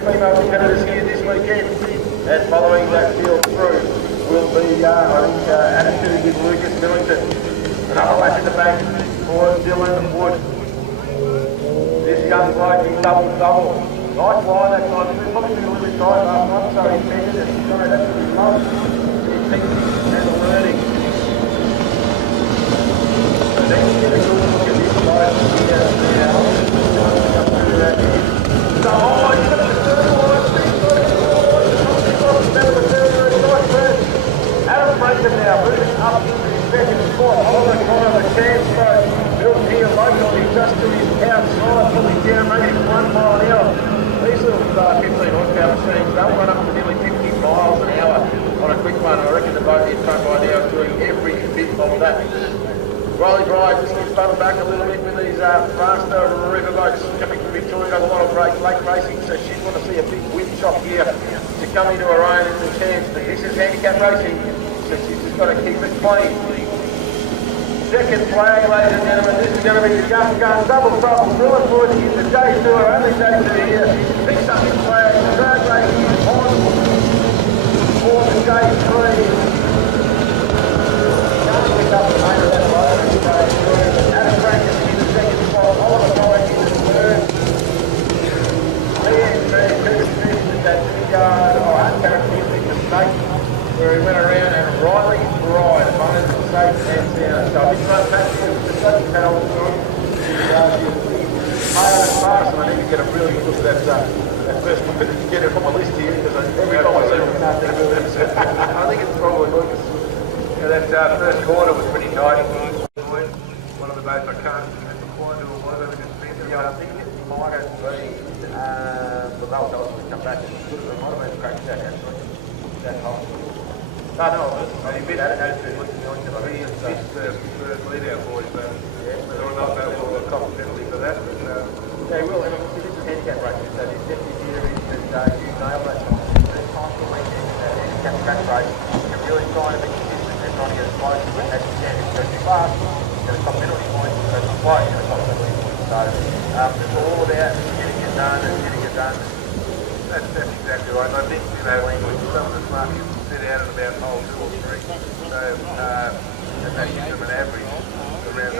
female competitors here this weekend. And following that field through will be, Attitude with Lucas Millington. Another lap in the back for Dylan Wood. This young bloke, he's double. Nice line that time. He's probably been a little bit tight last night, so he figured it. So that's what he loves. The intensity and the learning. So then you get a good look at this bloke here now. Up through that end. So, he's got the third line. Adam Franklin now moving up into his second spot on the kind of a chance boat built here locally just to his outside, probably down maybe 1 mile an hour. These little 15 horsepower machines, they'll run up to nearly 50 miles an hour on a quick one. I reckon the boat in front by now is doing every bit of that. Riley Dry just looks battled back a little bit with these faster river boats coming from Victoria. Does a lot of great lake racing, so she's want to see a big wind chop here to come into her own in the chance. But this is handicap racing, so she's just got to keep it clean. Second flag, ladies and gentlemen, this is going to be the young gun, double trouble, Dylan Wood in the J2, only J2 here, picks up his flag, the third race is on for the J3. Can't pick up the name of that road, the J3. Adam Franklin in the second spot, Oliver Boyd in the third. That 2-yard uncharacteristic mistake where he went around and Riley Bride finally the safe hands down. So I think fantastic with the second pedal through. Higher and fast, and I need to get a really good look at that first one. Get it on my list here because every time I see it, I think it's probably Lucas. Yeah, that first corner was pretty tight. One of the boats I can't quite do a lot of it. Yeah, I think it might have been. The Bell tells us to come back and it might have been cracked back actually. That whole. No, he bit attitude looking on him. I think he's the lead out boys, so whether or not that will cop a penalty for that. But, yeah, he will. And obviously this is handicap racing, so this deputy theory that you nail that time. It's time to make that handicap track race. You're really trying to be consistent and trying to get as close to it as you can. If you go too fast, you're going to cop penalty points. If you go too slow, you're going to cop penalty points. So it's all about getting it done and getting it done. That's exactly right. I think, some of the smart kids sit out at about hole 2 or 3. So, and that gives them an average around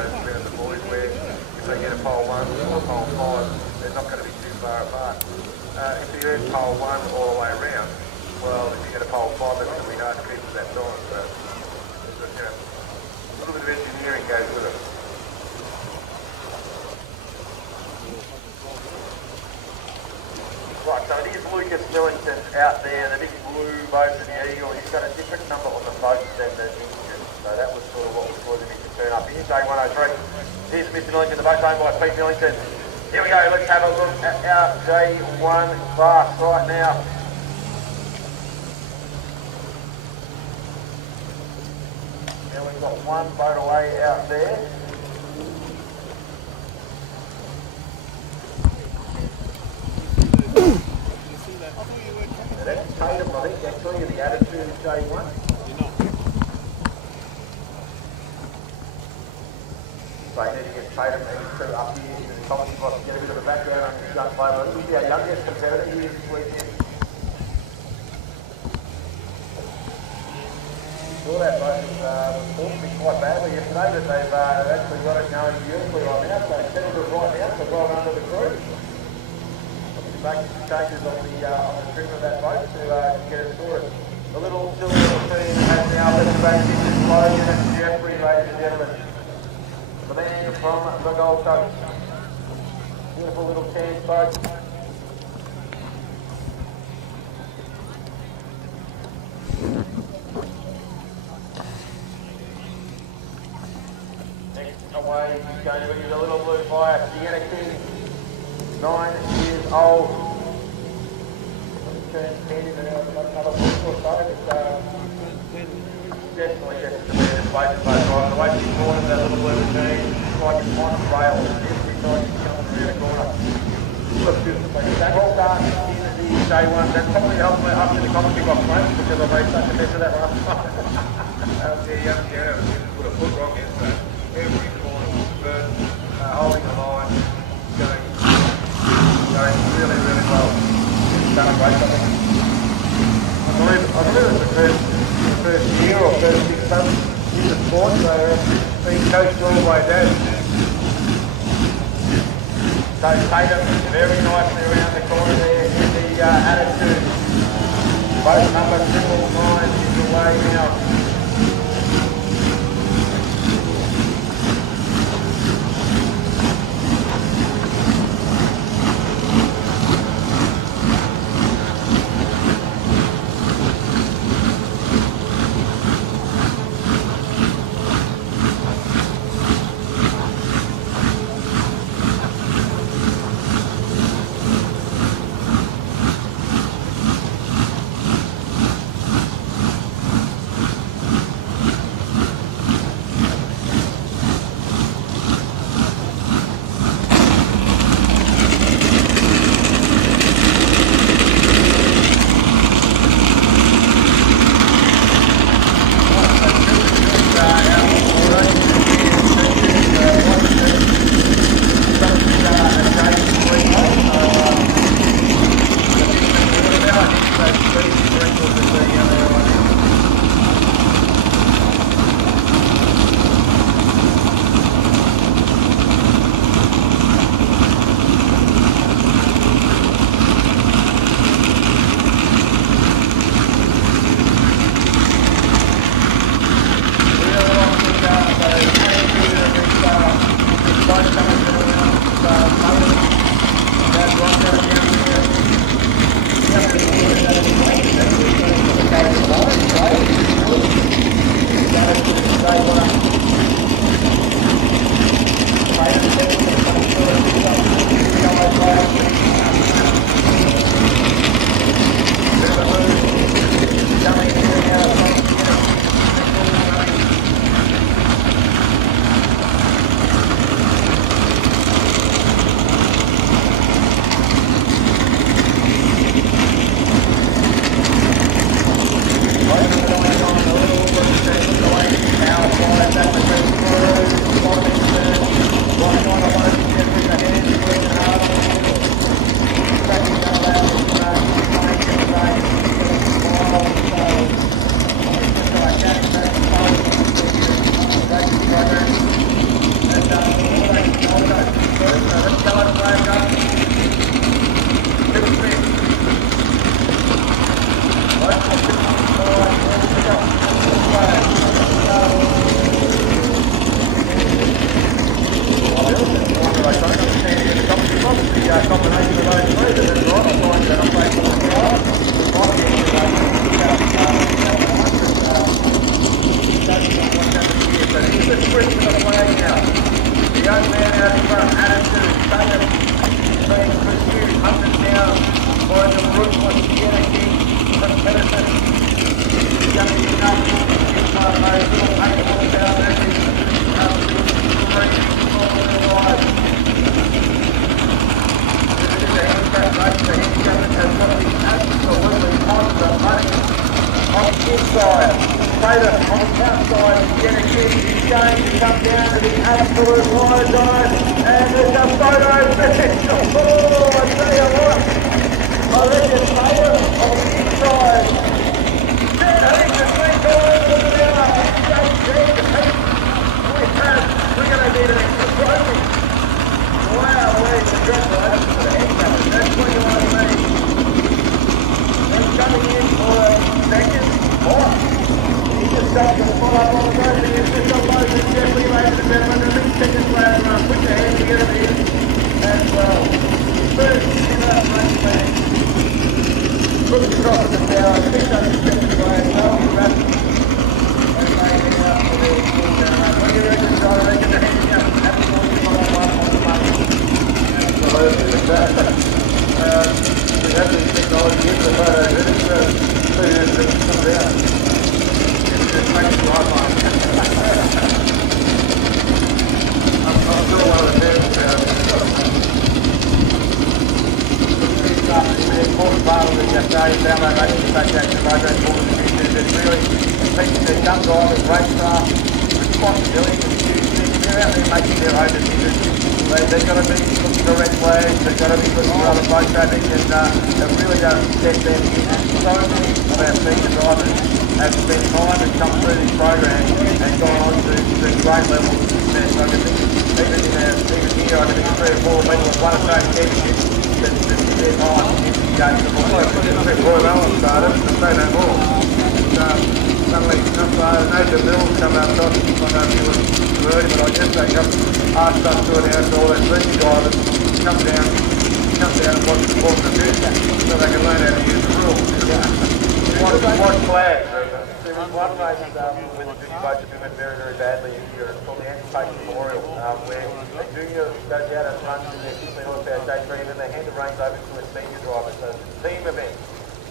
the boys where if they get a pole 1 or a pole 5, they're not going to be too far apart. If you're in pole 1 all the way around, well, if you get a pole 5, that's going to be hard to keep at that time. So, a little bit of engineering goes with it. Right, so it is Lucas Millington out there, the big blue boat and the Eagle. He's got a different number on the boat than the engine, so that was sort of what was causing me concern up here. J103. Here's Mr. Millington, the boat owned by Pete Millington. Here we go, let's have a look at our J1 class right now. Now we've got one boat away out there. That's Tatum, I think, actually, the attitude is J1. You're not. So you need to get Tatum and up here into the comedy spot to get a bit of a background on this young player. This will be our youngest competitor here this weekend. Well, that boat was thought to be quite badly yesterday, but they've actually got it going beautifully right now. So it's settled it right now, so well done to the crew. Make some changes on the trim of that boat to get it sorted. The little silver team has now left the back into Logan and Jeffrey, ladies and gentlemen. The man from the Gold Coast. Beautiful little tan boat. Next away is going to be the little blue fire, Sienna King. 9 years old. Turns 10 in another week or so. It's definitely gets to be in place of both right. The way she's born in that little blue machine, it's like it's on a rail. Every time she's coming through the corner. Looks beautiful. That all starts in the J1. That's probably helped me up in the commentary box, mate, because I made such a mess of that last time. Yeah, put a foot wrong yesterday. Every corner was first, holding the line, going really, really well. So sport, so being coached well by Dad. So Tatum very nicely around the corner there in the attitude. Both number 9 is away now. They've got to be looking the correct way, they've got to be looking for other boat traffic, and it really does set them in so many of our senior drivers have spent time and come through this program and gone on to great levels of success. I can think even here, I can think of 3 or 4 people have won a state championship that did their time in the games of life. Roy Allen started, to say no more. Suddenly, Nathan Mills come out top, I don't know if you were early, but I guess they asked us to announce all those rookie drivers come down and watch the ball in the future so they can learn how to use the rules. Watch flags. There was one race with the junior boats that went very, very badly in here. It's called the Anticipation Memorial, where the junior goes out and runs in their 15 horsepower J3 and then they hand the reins over to a senior driver. So it's a team event.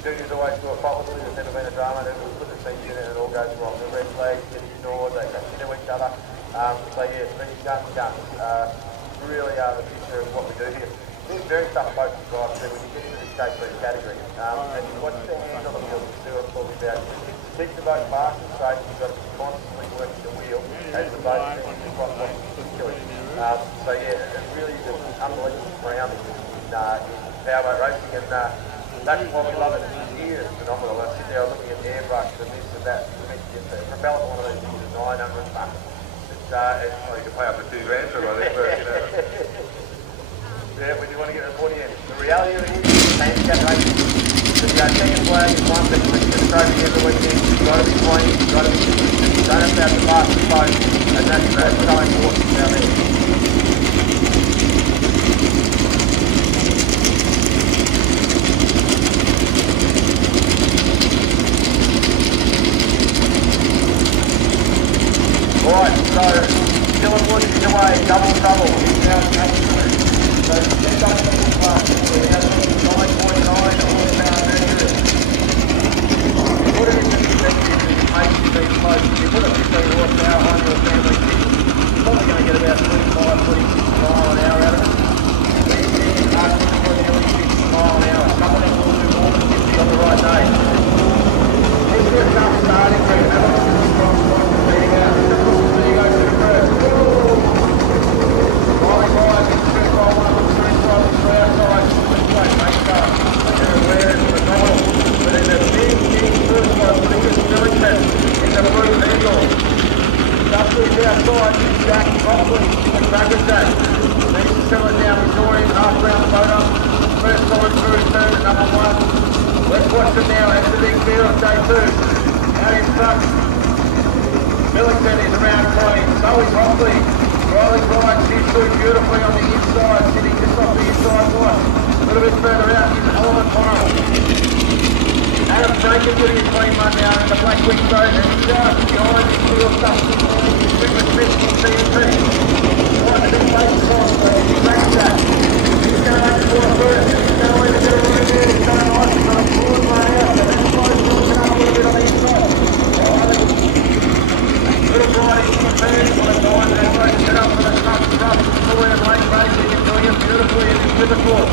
Juniors always do it faultlessly. There's never been a drama. Then we put the senior in and it all goes wrong. The red flags get ignored. They crash into each other. So yeah, guns really are the future of what we do here. It's very tough boats to drive through when you get into the J3 category. And what's the hands on the wheel that Stuart's talking about? To keep the boat fast and straight, you've got to be constantly working the wheel as the boat moves across what's particularly. So yeah, it really is an unbelievable ground in powerboat racing, and that's why we love it. It's here, it's phenomenal. I sit there looking at the airbrush and this and that. To get the propeller for one of these things is $900. You can pay up to $2,000 for it, but yeah, when you want to get reporting in. The reality of it is, handicap racing, the second flag is one thing, but you get a trophy every weekend, you've got to be clean, you've got to be consistent, you don't have to have the fastest boat, and that's so important down there. Alright, so Dylan Wood is away, double trouble, he's now at so the step up to the class, we're now looking at 9.9 horsepower mercury. You put it into perspective, it makes you be close. If you put a 15 horsepower on your family kit, you're probably going to get about 25, 26 mile an hour out of it. These things are typically nearly 50 mile an hour. Some of them will do more than 50 on the right day. This is a tough starting group. Have a look at the strong spots and beating out. So you go to the first. Rolling by, it's the first roll, one of them, three slots, three outside, let's go, make car. You're aware it's phenomenal. But in the big first one, the biggest filling test in the Blue Eagle. Dusty outside, Jack Copley, the Cracker Jack. Needs to settle it down, we saw him half round the boat up. First solid through, turn to number 1. Let's watch it now, that's the big fear of day 2. Out in front, Millington is around clean, so is Hopley. Rolling right, she's through beautifully on the inside, sitting just off the inside one. A little bit further out is Element Connell. Adam Jacob getting his clean run now in the Black Wing boat, and just behind his wheel stuff is Richard Smith from TNT. Right to the face off, so he's back that. He's going to make the ball through. He's going to leave a bit of room there. He's going nice, he's going to pull it right out, but that's close, looking up a little bit on the inside. Little riding from the turn, on the time, they're going to set up for the tough thrust, full and late racing and doing it beautifully in his Liverpool.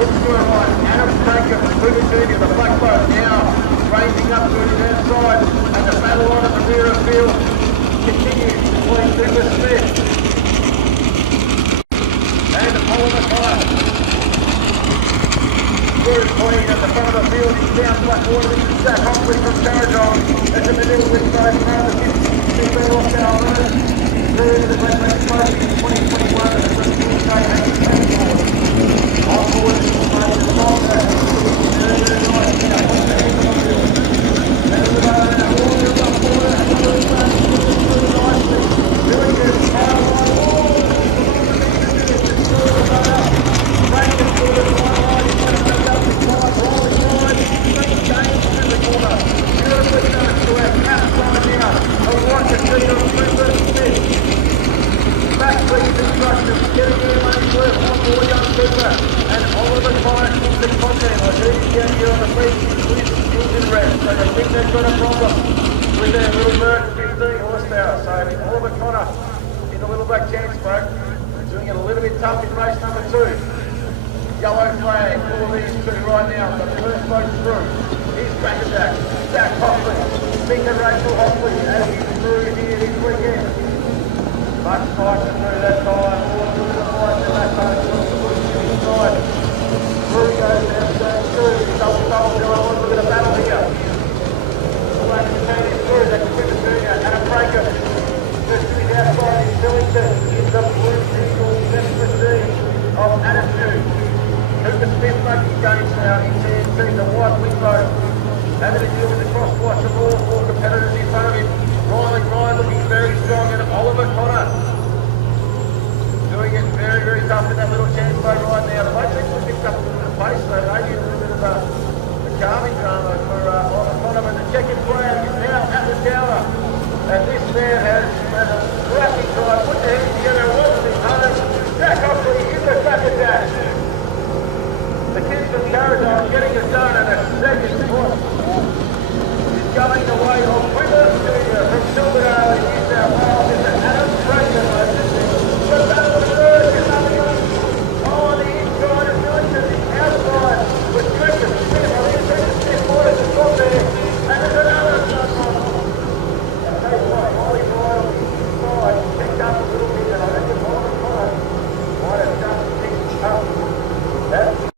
Looks good right, Adam Jacob, Cooper Jr., the black boat now, racing up to his outside, and the battle on at the rear of field continues between Cooper Smith and Oliver Connor. Very clean at the front of the field, he's down Blackwater, this is Zach Hockley from Dargle, that's in the middle with both around the 15 horsepower limit. Through to the Black Wing boat in 2021 and the British Wing State on board is the boat is long back. Very, very nice now. And we're going to all the up forward and the really nicely. Really good. Power line all the just through the boat up. Break it through the line line. He's going to make up the side. Rolling line. Bring James through the corner. Beautifully done to our capside now. A right to see on Cooper Smith. Back please instructions. Getting in lanes left on board young Cooper. And Oliver Connor in the content. I do down here on the beach with engine rest. So they think they've got a problem with their little bird 15 horsepower. So Oliver Connor in the little black chance break. Doing it a little bit tough in race number 2. Yellow flag for these two right now. The first boat through. Here's Cracker Jack. Zach Hopley. Finger Rachel Hopley as he's through here this weekend. Much nicer through that time. All through the lights in that boat. Inside. Through goes down, through. Double, going on. Look at a battle here. Cooper Smith making gains now. He's seems a wide window. Having to deal with the crosswatch of all four competitors in front of him. Ryan looking very strong, and Oliver Connor doing it very, very tough in that little chance boat right now. The boat actually picked up a little bit of pace, so maybe a little bit of a calming drama for Oliver Connor. And the checkered flag is now at the tower. And this man has had a cracking try, put the head together, wasn't his home. Jack Oxley in the back attack. The kids from Caradine getting it done at a second spot. He's going away on Wimmer Jr. from Silverdale in New South Wales. It's Adam Fraser, ladies and gentlemen. The battle of third is coming on. On the inside of Newington, the outside with Cooper Smith. I think Cooper Smith boys have got there. And there's another one. And they right, Ollie Ryan on the inside picked up a little bit, and I reckon Oliver Connor might have just picked up. That's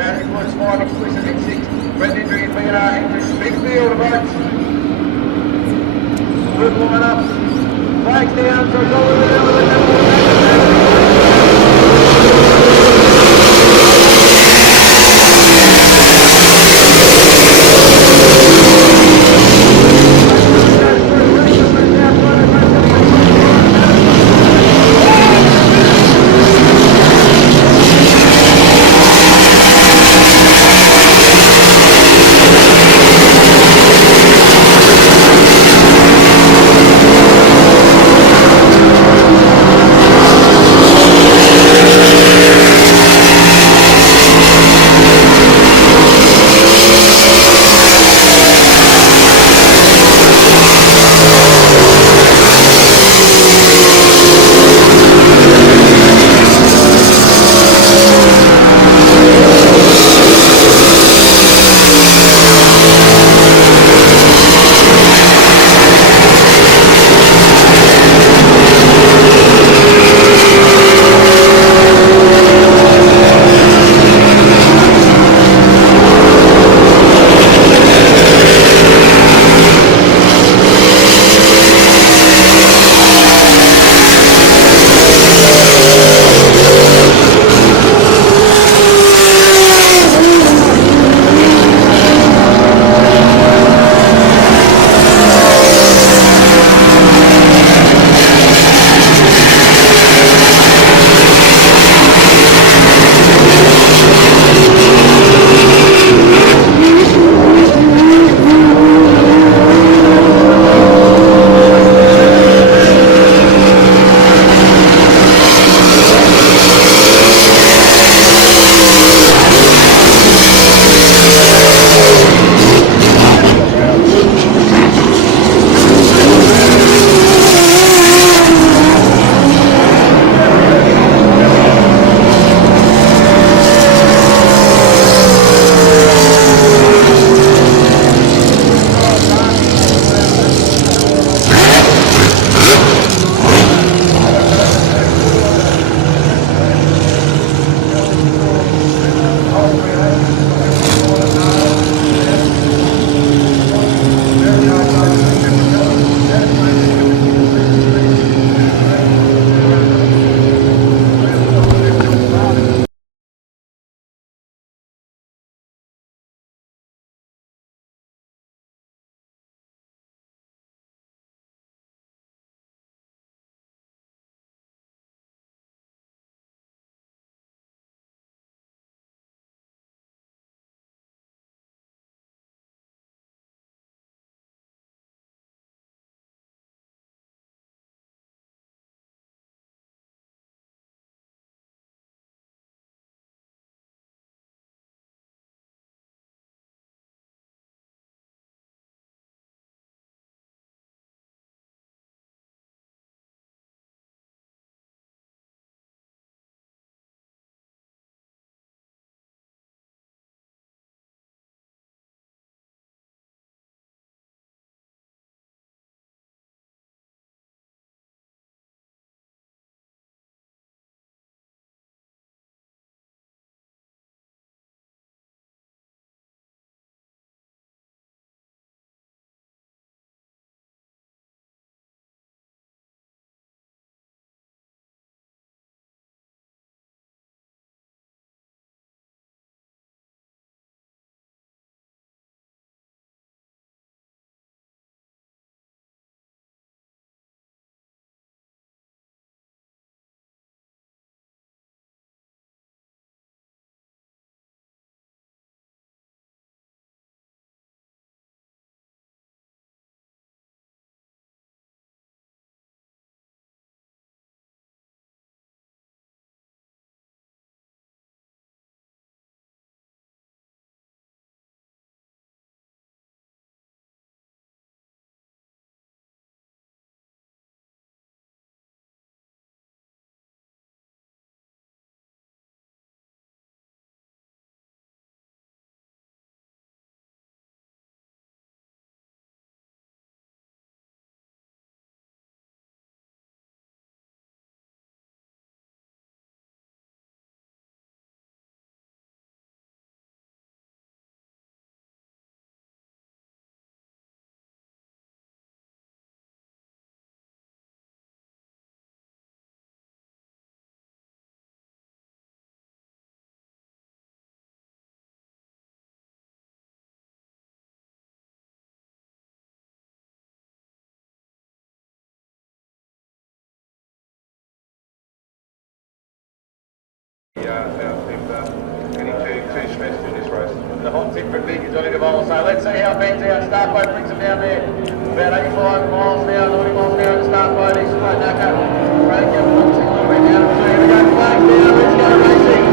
Man, it was 5 explicit at 6. Friendly green, bring it out into big field, boats. Good line up. Flags down, so go with it, with Getting too stressed in this race. The hot tip for big is Johnny DeVol. So let's see how Ben's out. Start boat brings him down there. About 85 miles an hour, 90 miles an hour to start boat. He's slow knacker. Frank up a little bit down. Here we go, flags down. Let's go racing.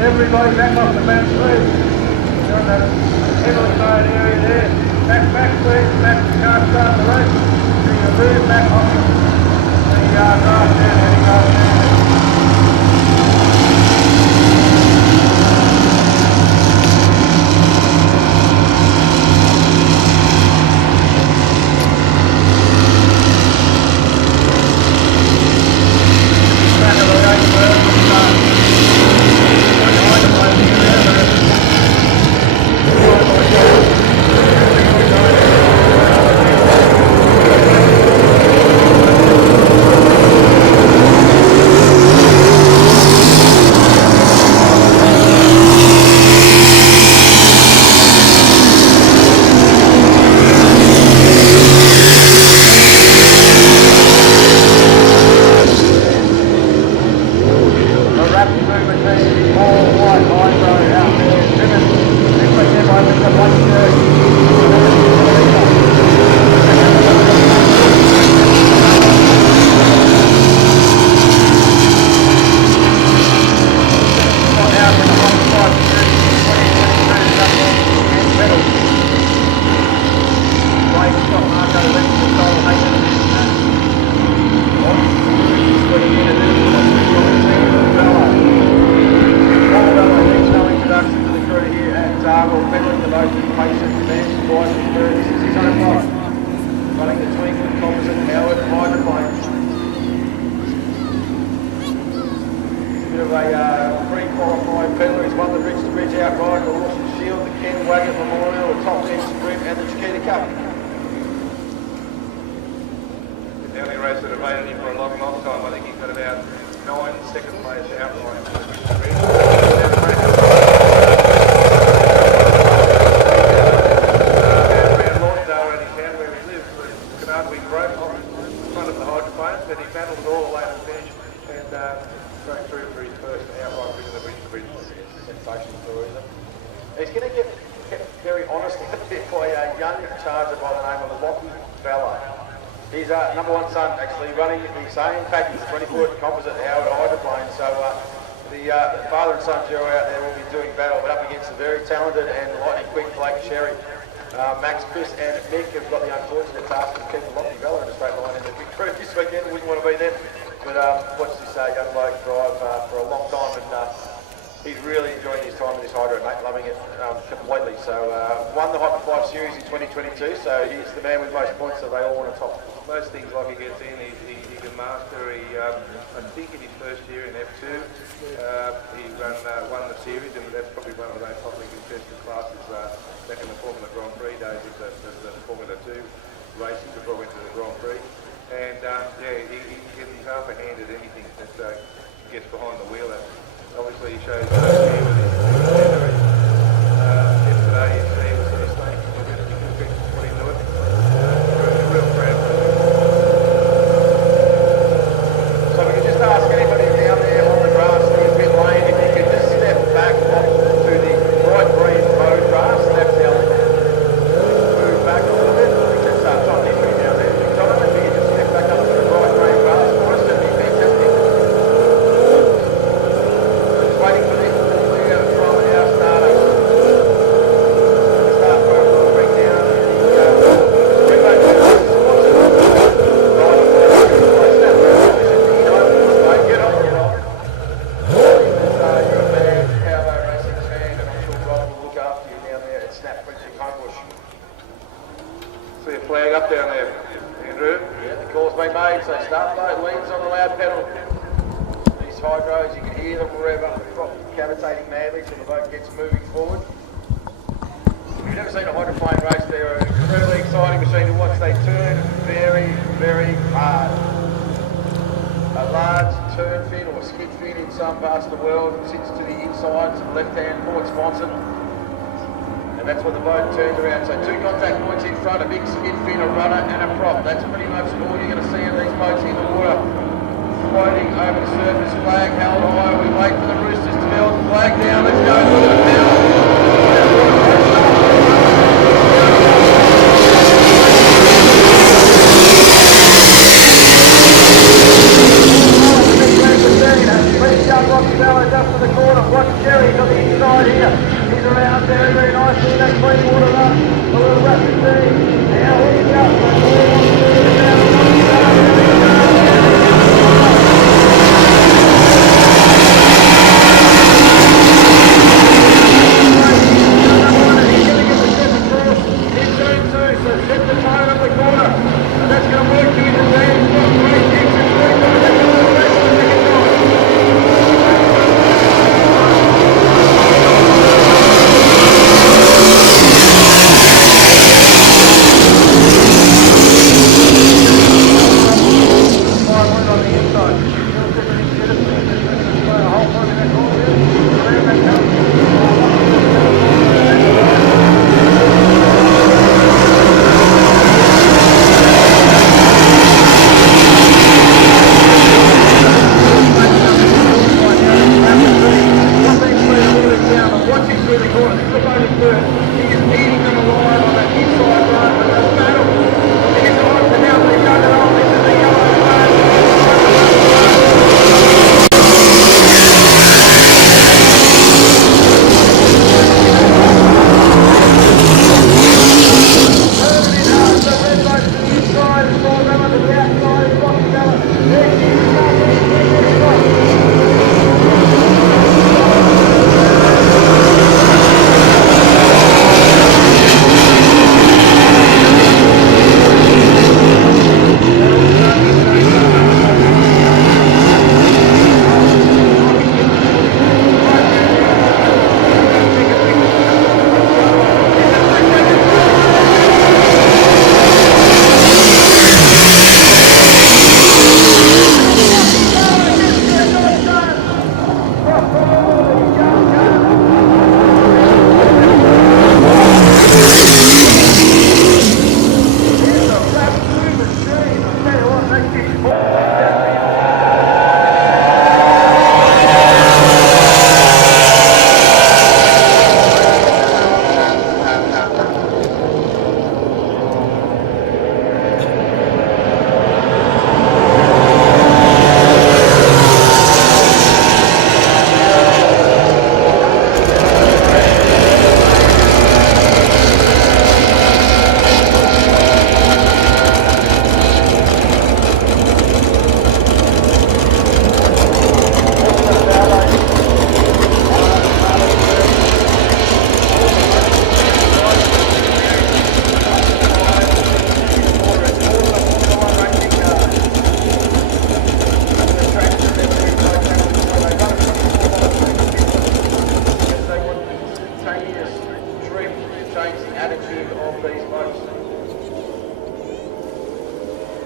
Everybody back off the back street. Down that heavily mowed area there. Back please, back to the car, start the race. Bring your move back off the grass down, heading grass down. Dargle, peddling the most information from there, supplies and services. This is his own product. Running the Twinkling composite powered hydroplane. Bit of a pre-qualifying pedal. He's won the Bridge to Bridge outright, the Lawson Shield, the Ken Wagon Memorial, the Top 10 Sprint and the Chiquita Cup. The only race that have made it in for a long, long time. I think he's got about 9 second place outright. But he battled it all the way to the finish and broke through for his first outright win of the Bridge to Bridge. Sensation story, isn't it? He's going to get kept very honest by a young charger by the name of Lockie Bella. He's number one son, actually running the same package, 20-foot composite Howard hydroplane. So the father and son duo out there will be doing battle, but up against the very talented and lightning quick Blake Sherry. Max, Chris and Mick have got the unfortunate task of keeping Lockie Bella in a straight line in the big crew this weekend. Wouldn't want to be there. But watched this young bloke drive for a long time, and he's really enjoying his time in this hydro, mate, loving it completely. So won the Hyper 5 Series in 2022, so he's the man with most points that they all want to top. Most things like he gets in, he can master. I think in his first year in F2, he won the series, and that's probably one of those hotly contested classes back in the Formula Grand Prix days of the Formula 2 races before we went to the Grand Prix. And yeah, he's half a hand at anything that gets behind the wheel. Obviously, he shows here with his yesterday. He was sort of staying for a bit of what he's doing. Real proud. So we can just ask anybody down there on the grass in the pit lane if you could just step back off to the bright green road grass. That's our move back a little bit. I think that's John Henry down there. John, if you could just step back up to the bright green grass for us, that'd be fantastic. Just waiting for the clear from our starter. Start for a little bring down See a flag up down there, Andrew. Yeah, the call's been made, so start boat leads on the loud pedal. These hydros, you can hear them wherever, cavitating madly till the boat gets moving forward. If you've never seen a hydroplane race, they're an incredibly exciting machine to watch. They turn very, very hard. A large turn fin or skid fin in some parts of the world sits to the inside, some left-hand port sponsored. And that's what the boat turns around. So 2 contact points in front, a big skid fin, a rudder and a prop. That's pretty much all you're going to see of these boats in the water. Floating over the surface, flag held high. We wait for the roosters to build. Flag down, let's go. Look at it now. Rocky Bella just for the corner. Watch Jerry on the inside here. He's around very, very nicely. That clean water up. A little rapid speed. Now here we go.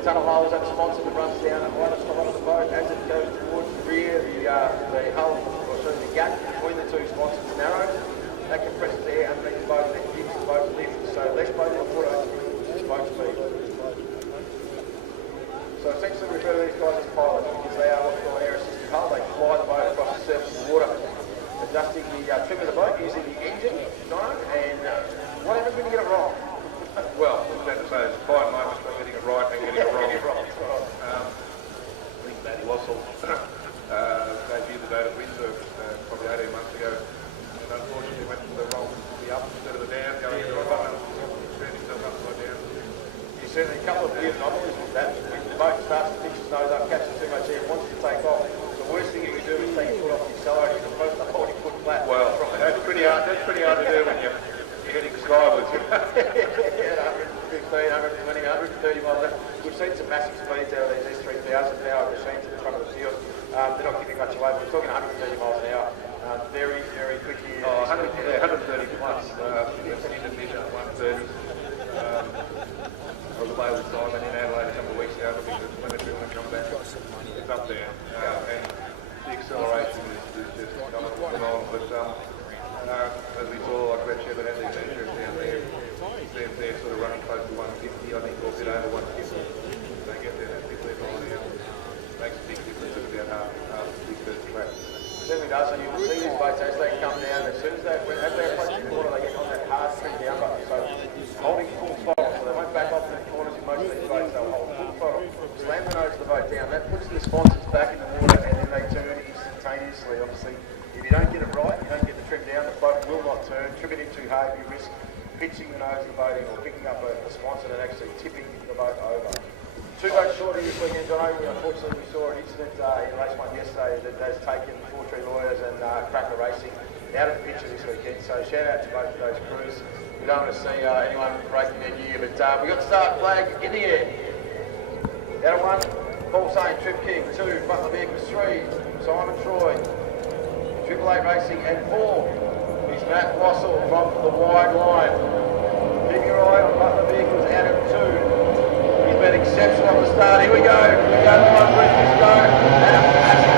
tunnel holes, that sponsor that runs down at right at the top of the boat. As it goes towards the rear, the hull, or sorry, the gap between the two sponsors narrows. That compresses air underneath the boat and then gives the boat lift. So less boat in the water, boat speed. So essentially we refer to these guys as pilots because they are what's called air assisted hull. They fly the boat across the surface of the water, adjusting the trim of the boat using the engine design. And what happens when you get it wrong? Well, I was about to say, there's a fine moment between getting it right and getting it wrong. I think Matty Lossell debuted the boat at Windsor probably 18 months ago, and unfortunately went to the wrong, the up instead of the down, going into the bottom, turned himself upside down. There's certainly a couple of weird anomalies with that. When the boat starts to pitch its nose up, catches too much air, wants to take off, the worst thing you can do is take your foot off the accelerator as opposed to holding foot flat. Well, that's pretty hard to do when you're heading skywards. 115, 120, 130 miles. We've seen some massive speeds out of these S3000 now machines at the front of the field. They're not giving much away, but we're talking 130 miles an hour. Very, very quickly. 130 plus. It's an Indonesia 130. I was away with Simon in Adelaide a couple of weeks ago looking at when it comes back. It's up there. And the acceleration is just phenomenal. But as we saw, like Red Shepherd and these measures down there, they're sort of running close to 150, I think, or a bit over 150. They get there at 15 miles an hour. Makes a big difference at about half the big first track. Certainly does, and you will see these boats as they come down. As soon as they approach the water, they get on that hard trim down button. So holding full throttle, so they won't back off in the corners in most of these boats. They'll hold full throttle, slam the nose of the boat down. That puts the sponsors back in the water, and then they turn instantaneously. Obviously, if you don't get it right, you don't get the trim down, the boat will not turn. Trim it in too hard, you risk pitching the nose of the boat in or picking up a sponsor and actually tipping the boat over. Two boats shortly this weekend, John. Unfortunately, we saw an incident in race one yesterday that has taken Four Tree Lawyers and Cracker Racing out of the picture this weekend. So shout out to both of those crews. We don't want to see anyone breaking their gear, but we got the start flag in the air. Out of one, Paul Sain, Trip King. 2, Butler Vehicles. 3, Simon Troy. 888 Racing. And 4 is Matt Wassell from the wide line. Keep your eye on Butler Vehicles out of 2. He's been exceptional at the start. Here we go. We go to one breath this go. And a massive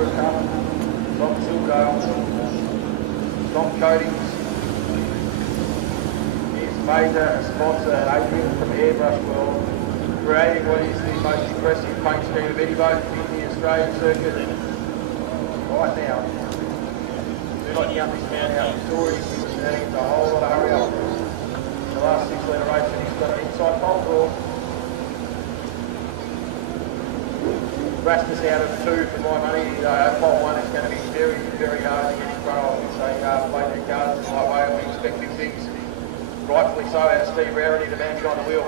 River Cup, Tom Silkdale, Tom Coatings. His major sponsor, Adrian from Airbrush World, creating what is the most impressive paint scheme of any boat in the Australian circuit right now. Do not young this man out. He's already standing a whole lot of hurry up. The last 6 litre race, and he's got an inside pole draw. Rasmus out of 2 for my money. Pole 1 is going to be very, very hard to get in front of. So play their cards the right way, and we expect big things. Rightfully so, out of Steve Rarity, the man behind the wheel.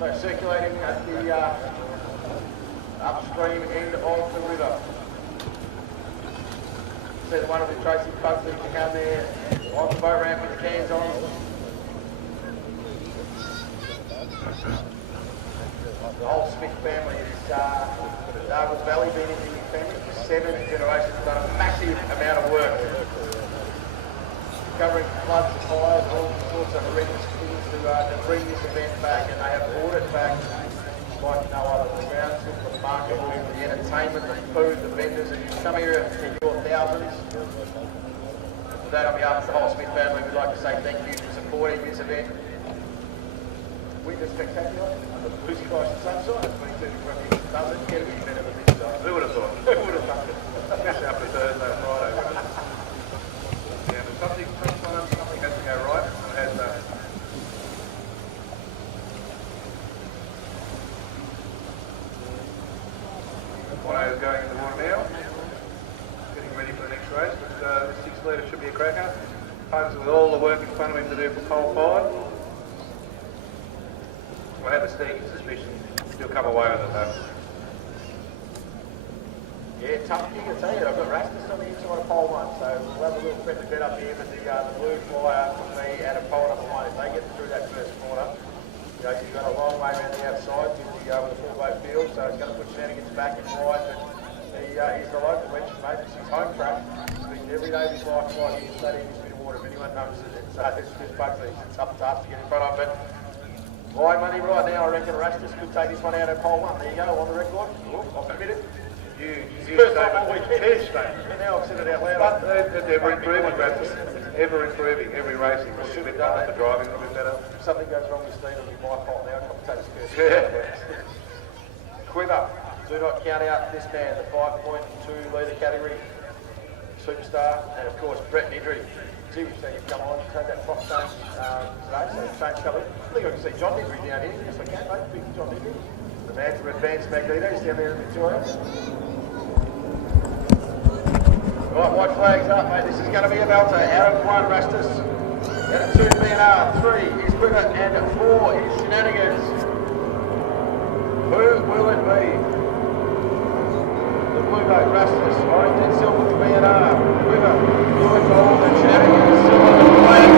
So circulating at the upstream end of the river. See the one of the Tracy Buckley to come there on the boat ramp with the cans on. The whole Smith family is Dargle's Valley, been in the family for 7 generations, done a massive amount of work. Covering floods and fires, all sorts of horrendous things to bring this event back, and they have brought it back like no other. The grounds, the market, the entertainment, the food, the vendors, and you come here in your thousands. And for that, on behalf of the whole Smith family, we'd like to say thank you for supporting this event. Winter spectacular, the blue skies and sunshine, it's 22 degrees. Doesn't get any better than this time. Who would have thought? Who would have thought it? Especially after Thursday, Friday. Yeah, but something has to go right, and it has done. Mono is going in the water now, getting ready for the next race, but the 6 litre should be a cracker. Holmes with all the work in front of him to do for pole 5. I have a sneaking suspicion he'll come away with it though. Yeah, tough gig, I tell you. I've got Rasmus on the inside of pole 1, so we'll have a little friendly bet up here, but the blue flyer from me out of pole number 1, if they get through that first corner, you know, you've got a long way around the outside with the full boat field, so it's going to put Shenanigans back and right, but he's the local legend, mate. It's his home track. He's been every day of his life like he's studying this bit of water. If anyone knows it, it's Chris Buckley. It's up to us to get in front of it. My money right now, I reckon Rasmus could take this one out of pole 1. There you go, on the record. I'll commit it. Huge statement. And now I've said it out loud. But ever improving, Rasmus. Ever improving. Every race he's a bit better, for driving a bit better. If something goes wrong with Steve, it'll be my fault now. Commentator's curse. Yeah. Quiver. Do not count out this man, the 5.2 litre category superstar, and of course Brett Nidry. Gee, we've seen him come on. He's had that prop change today, so change colour. I think I can see John Nidry down here. Yes, I can, mate. Big John Nidry. The man from Advanced Magnetos down there in Victoria. Right, white flags up, mate. This is going to be a belter. Out of 1, Rastus. Out of 2, B&R. 3 is Quiver, and 4 is Shenanigans. Who will it be? The blue boat, Rastus. Orange and silver for B&R. Quiver, blue and gold, and Shenanigans, silver and flag.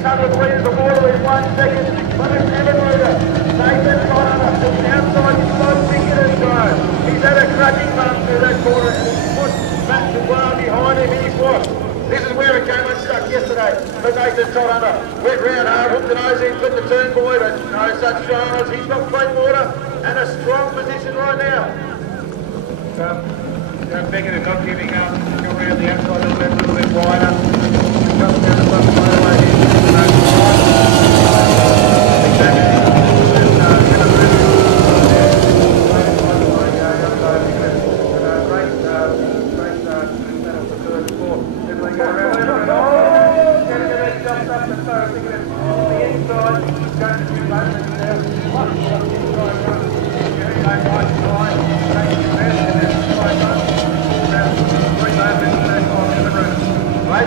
600 litres of water in 1 second. But it's Everluda. Nathan Connor from the outside, he's so big in his zone. He's had a cracking run through that corner and he's put Matt Dubois behind him in his watch. This is where it came unstuck yesterday for Nathan Connor. Went round hard, hooked the nose in, took the turn boy, but no such dramas. He's got clean water and a strong position right now. Beckett is not giving up. Go around the outside a little bit wider. Comes down the front motorway here.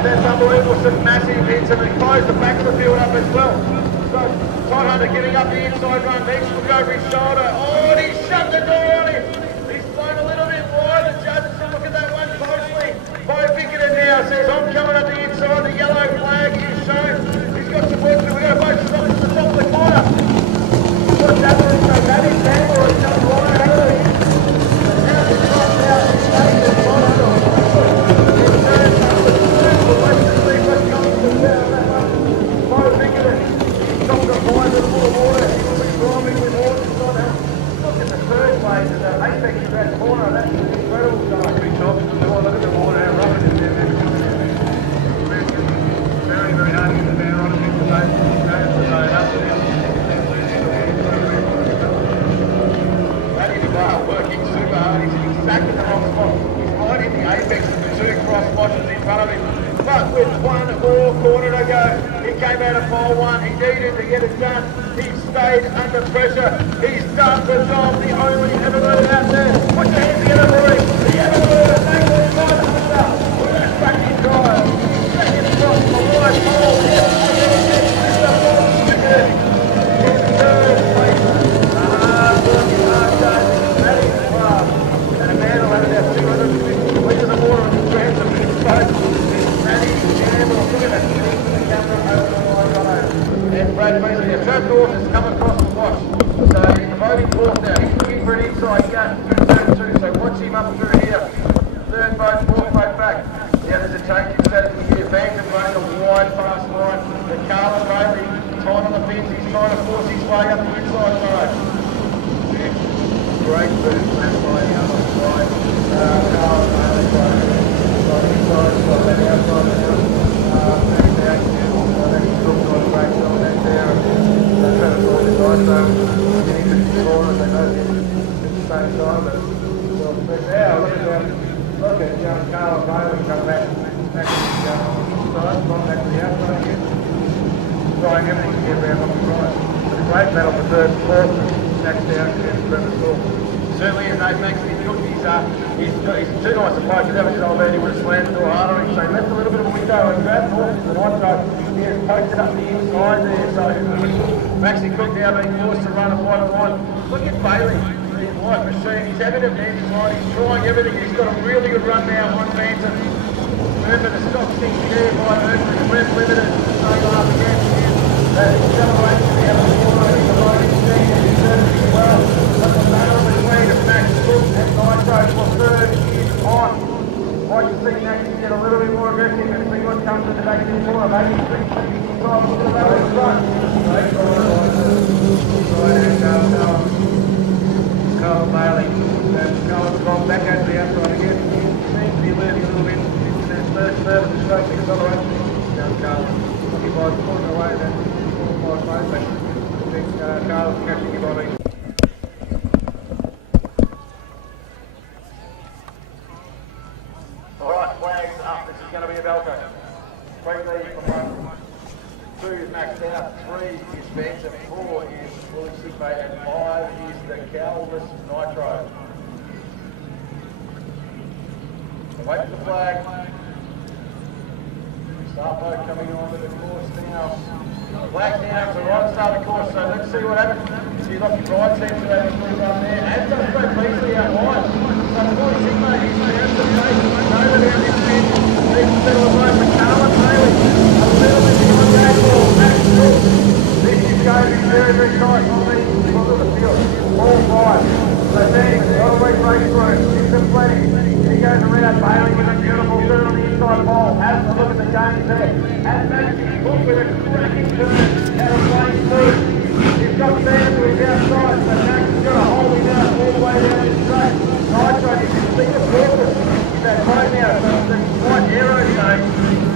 That's unbelievable, some massive hits and it closed the back of the field up as well. So Todd Hunter getting up the inside run, needs to look over his shoulder. Oh, and he's shut the door on him. He's flown a little bit wide. The judges will look at that one closely. Bo Bickett now says, I'm coming up the inside. The yellow flag is shown. He's got some work to do. We've got a boat stop at the top of the corner. What's happening? So that is Dargle has come right out of here. Now he's dropped out. He's taken Todd Hunter. But with 1 more quarter to go, he came out of pole 1, he needed to get it done, he stayed under pressure, he's done the job, the only Everluda out there. Put your hands together for him, the Everluda, thank you for the Hunter, with that backing drive, second across the wide pole, in third place, working hard day, that is far, and a man will have about 250 litres of water in his hands of his boat. And Brad Beasley, now Trav North has come across the watch. So in the voting fourth now, he's looking for an inside gun through turn 2, so watch him up through here. Third boat, fourth boat back. Now there's a change in strategy here. Bantam running a wide fast line. The Carlin Bailey tight on the fence, he's trying to force his way up the inside side. Great boost left by the other side. Carlin Bailey trying to inside, outside the outside. Look at young Carl Bailey come back to the inside, gone back to the outside again. Trying everything to get around on the right. It's a great battle for third and fourth. Snacks down against Trevor Storm. Certainly is Nate Maxey. He's too nice a bloke. If that was his old man, he would have slammed the door harder. So he left a little bit of a window and grabbed North to the right. So he has poked it up the inside there. So Maxey Cook now being forced to run a wide line. Look at Bailey. His white machine. He's having a advantage line. He's trying everything. He's got a really good run now on Bantam. Remember the stock sinks there by Mercury. We're limited. Staying up again. That acceleration to the other corner. He's a right instinct and he's serving as well. But the battle between Max Cook and Nitro for third is on. I can see Maxey get a little bit more aggressive and see what comes in the back of the corner. Maybe he's thinking inside to the battle in front. Carl Bailey. Carl's gone back out to the outside again. Seems to be learning a little bit in his first third of the stroke acceleration. Down Carl. Looking by pulling away that 4-5 phone, but I think Carl's catching him on it. Alright, flags up. This is going to be a belter. 2 is maxed out, 3 is Bantam, 4 is Bully Sickbait, and 5 is the Calvis Nitro. So wait for the flag. Start boat coming onto the course now. Flag down to the right start of the course, so let's see what happens. See, look, your right seems to have a move up there, and does Brad Beasley out wide. So Bully Sickbait, he's going to have some pace, he won't know that out this pitch. Needs to settle the boat for Carlin Bailey. A little bit behind Dargle. very, very tight. Look at the field. All five. So Danny, all the way break through. Gives them plenty. He goes around Bailey with a beautiful turn on the inside pole. Has a look at the James there. And Maxie Cook with a cracking turn out of lane 2. He's got Sanders to his outside, so Max has got to hold him out all the way down his straight. Nitro, you can see the purpose in that boat now, so it's quite aerospace.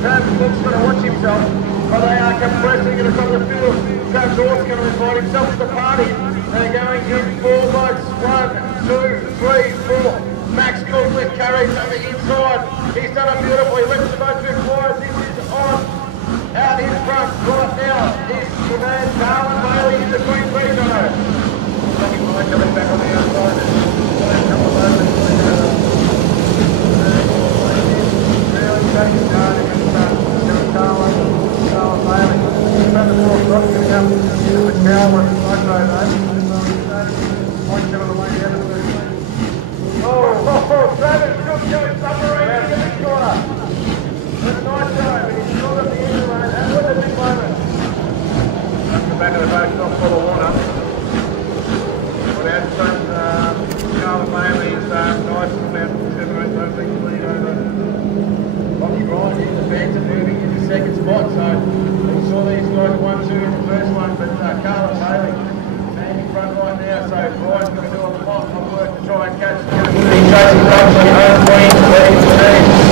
Travis Cook's going to watch himself, but they are compressing it across the field. Travis Orr's going to invite himself to the party. They're going in 4 boats, 1, 2, 3, 4. Max Cook with carries on the inside. He's done it beautifully. Lets the boat move wide. This is on. Out in front right now is the man Dargle Bailey in the Queen Bee Donor. Looking for coming back on the outside. Really taking Dargle in front. Dargle Bailey. About the 4 o'clock getting up with Calvin and Nitro though. Point on the way down to the Travis Cook doing submarine in the big corner. With Nitro, but he's still at the end of the lane, and with a big moment. That's the back of the boat, not full of water. But out front, Dargle Bailey is nice, about 7 or 8 boats lead over. Rocky Ryan in the fence and moving into second spot, so we saw these guys 1-2 in the first one, but Dargle Bailey standing front right now, so Ryan's going to do a lot of work to try and catch the other. He's chasing dogs on your own queen, leading the team.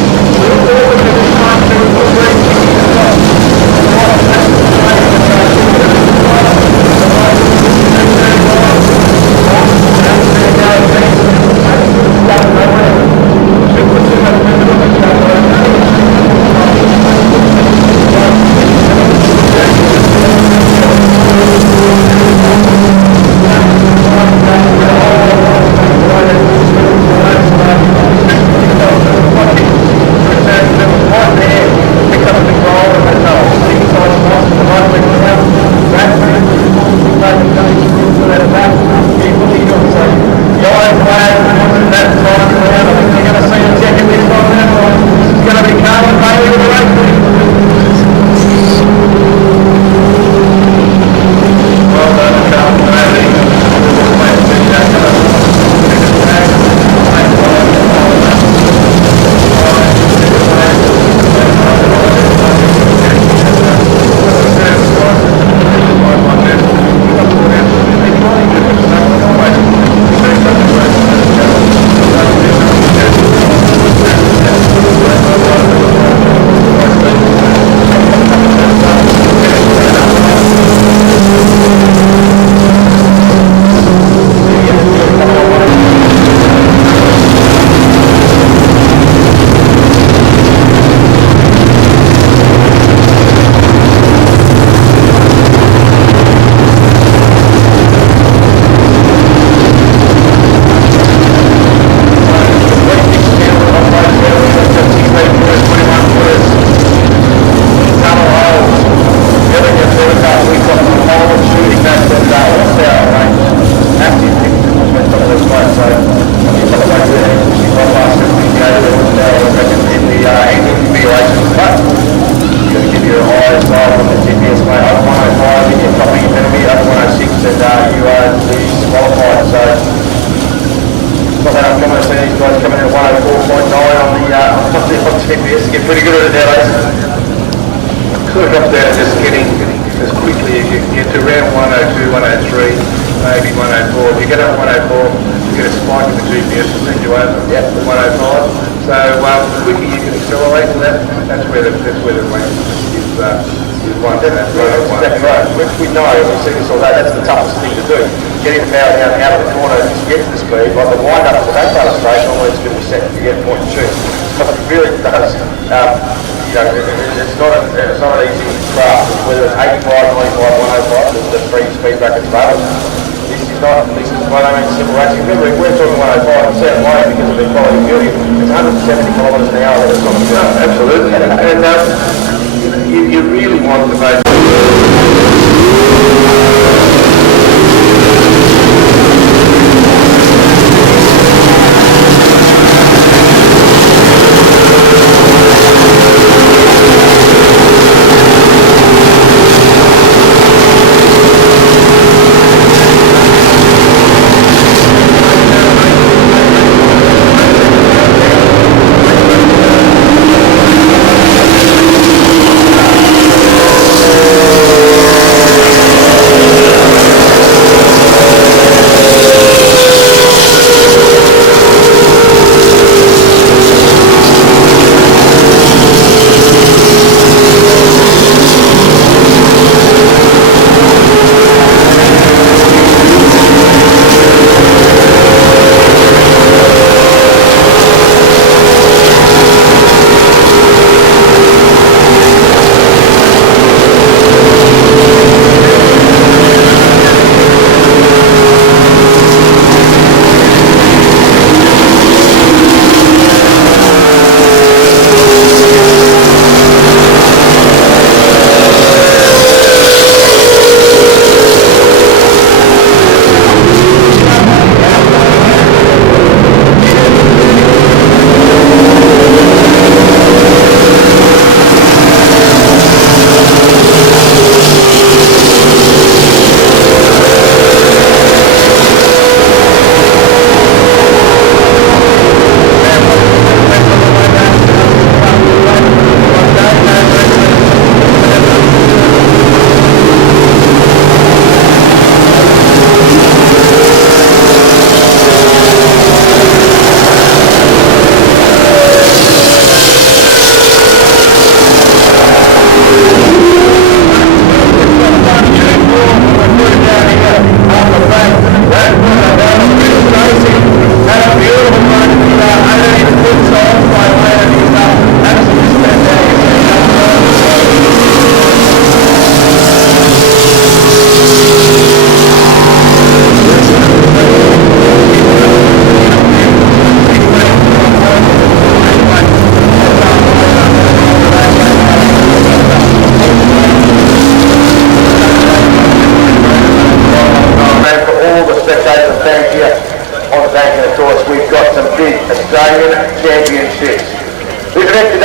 Absolutely, and you really want to make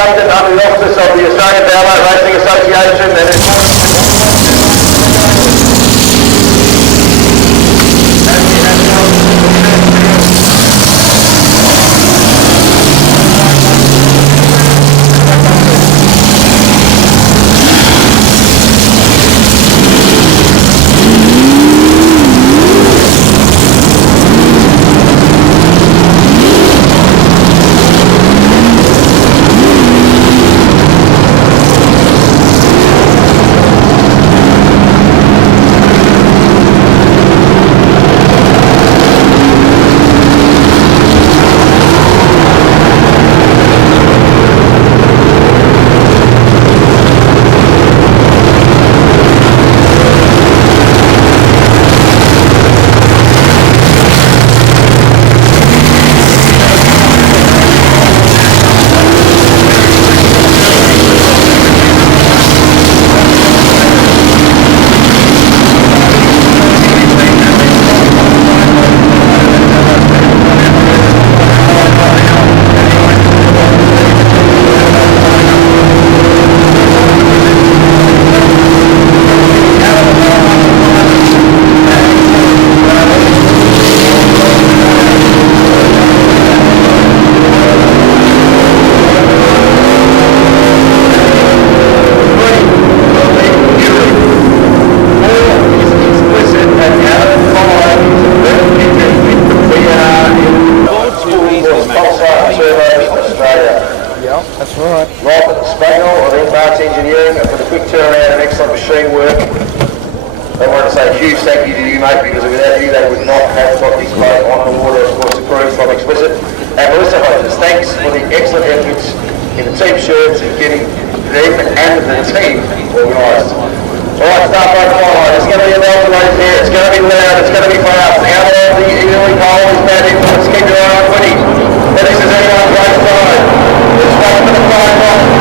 conducted under the auspices of the Australian Powerboat Racing Association and is That's right. Robert Spagnol of Embarks Engineering for the quick turnaround and excellent machine work. I wanted to say a huge thank you to you, mate, because without you they would not have got this boat on the water. Of course, the crew from Explicit. And Melissa Hodges, thanks for the excellent efforts in the team shirts and getting them and the team organised. Alright, start by qualifying. It's going to be a Delta race here. It's going to be loud. It's going to be fast. Out of the early pole is bad influence. Keep your eye on 20. This is anyone's race time. It's one for the 5 block.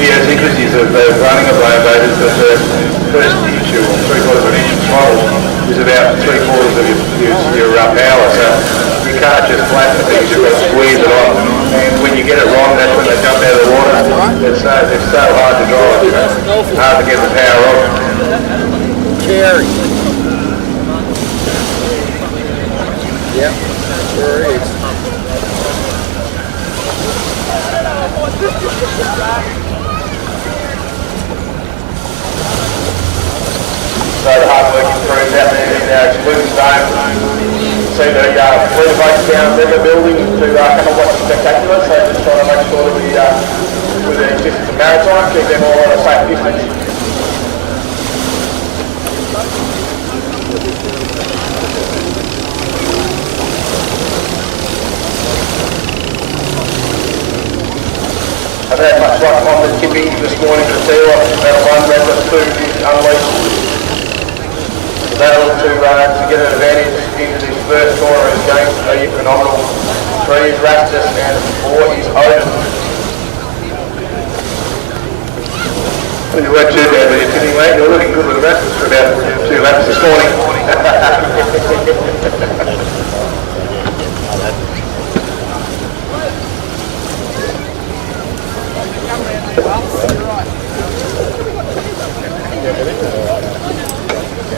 idiosyncrasies of running a powerboat is that the first inch or 3/4 of an inch throttle is about 3/4 of your power, so you can't just flatten things, you've got to squeeze it on. And when you get it wrong, that's when they jump out of the water. It's so hard to drive, you know, hard to get the power off. Cherry. Yep, sure is. So the hard working crews out there in our exclusion zone see the fleet of boats down the building to come and watch the spectacular, so just trying to make sure that with the existence of maritime, keep them all at a safe distance. I've had much luck on the tipping this morning to the seal. About one reckless two unleashed. Battle to get an advantage into this first corner is going to be phenomenal. 3 is Rastus and 4 is Odin. Well, you weren't too bad with your tipping, mate. You're looking good with the Rastus for about 2 laps this morning.